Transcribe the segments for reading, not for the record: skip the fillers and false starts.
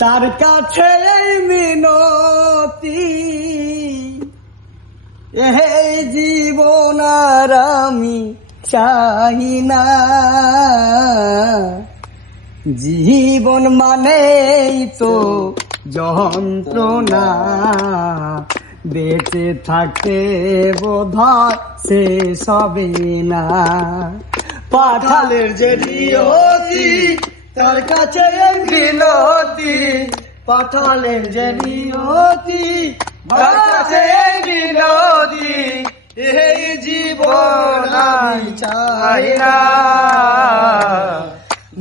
তার কাছে এই মিনতি, এই জীবন আর আমি চাই না। জীবন মানেই তো যন্ত্রণা, বেঁচে থাকতে বোধহয় শেষ হবে না। পাঠালের যে নিয়তি, তার কাছে মিনতি, পাঠালের যে নিয়তি, তার কাছে মিনতি, এই জীবন আমি চাই না।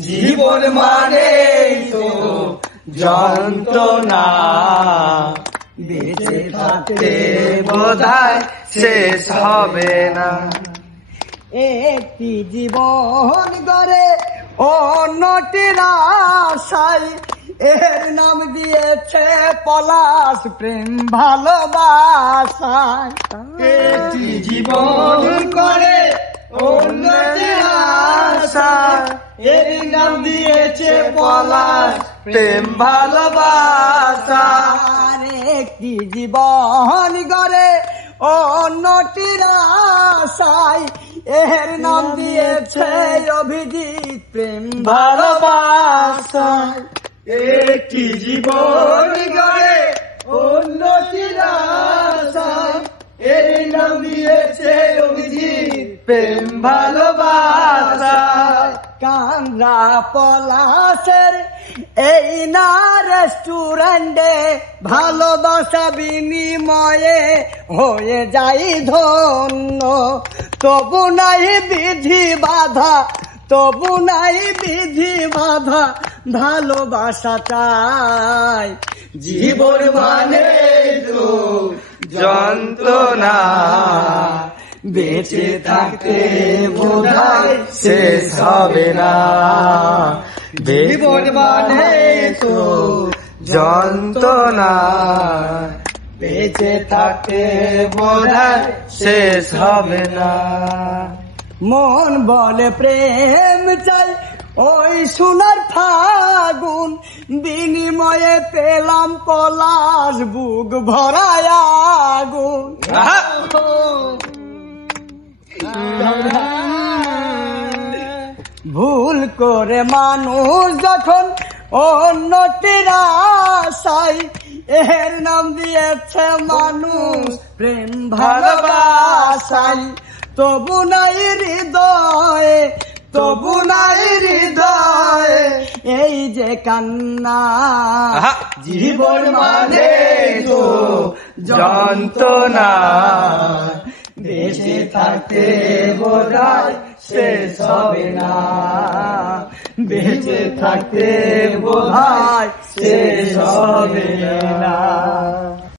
জীবন মানে তো যন্ত্রণা, বেঁচে থাকতে বোধহয় শেষ হবে না। একটি জীবন গড়ে অন্যটির আশায়, এর নাম দিয়েছে পলাশ প্রেম ভালোবাসায়। একটি জীবন গড়ে অন্যটির আশায়, এর নাম দিয়েছে পলাশ প্রেম ভালোবাসা। একটি জীবন গড়ে অন্যটির আশায়, এর নাম দিয়েছে অভিজিৎ প্রেম ভালোবাসা। একটি জীবন গড়ে অন্যটির আশায়, এর নাম দিয়েছে অভিজিৎ প্রেম ভালোবাসা। কামরা পলাশের এই না রেস্টুরেন্টে, ভালোবাসা বিনিময়ে হয়ে যাই ধন্য। তবু নাই বিধি বাধা, তবু নাই বিধি বাধা, ভালোবাসা চাই। জীবন মানে তো যন্ত্রণা, বেঁচে থাকতে বোধহয় শেষ হবে না। জীবন মানে তো যন্ত্রণা, বেঁচে থাকতে বোধহয় শেষ হবে না। মন বলে প্রেম চাই ওই সোনার ফাগুন, বিনিময়ে পেলাম পলাশ বুক ভরায় আগুন। ভুল করে মানুষ যখন অন্যটির আশায়, এর নাম দিয়েছে মানুষ প্রেম ভালোবাসায়। তবু নাই হৃদয়ে, তবু নাই হৃদয়ে এই যে কান্না। জীবন মানে তো যন্ত্রণা, বেঁচে থাকতে বোধহয় শেষ হবে না। বেঁচে থাকতে বোধহয় শেষ হবে না।